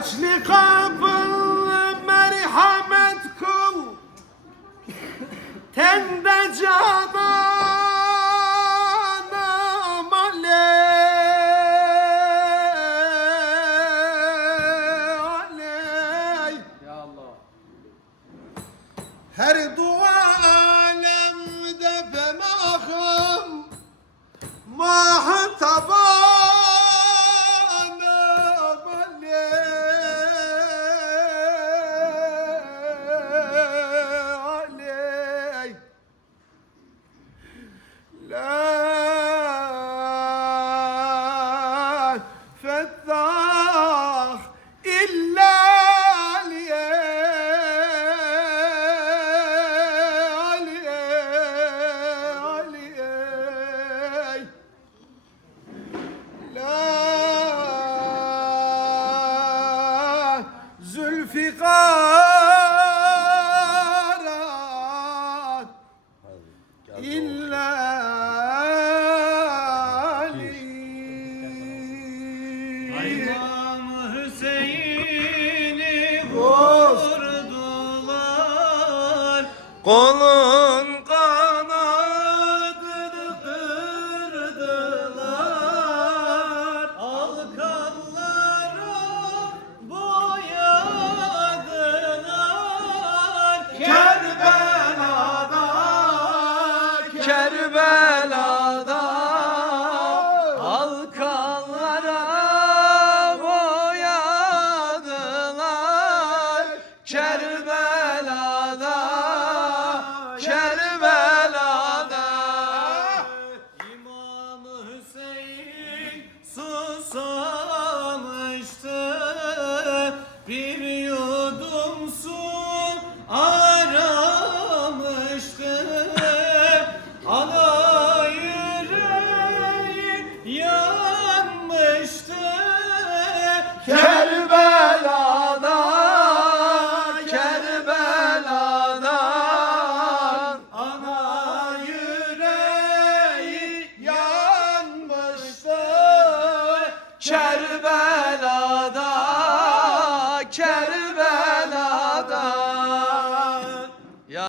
Açlı kapını merhamet kıl, tende cananım aley. Ya Allah. Her dua alemde fenahım, mahtabanım aley. La fettah illa Zülfikara illa İmam Hüseyin'i Dost. vurdular. Kolun Kanadını kırdılar. Alkanlara boyadılar. Kerbela'da, Kerbela'da halkalara boyadılar. Kerbela'da, Kerbela'da İmam Hüseyin susamıştı, bir yudum su aramıştı. Ana yüreği yanmıştı. Kerbela'da, Kerbela'da Ana yüreği yanmıştı. Kerbela'da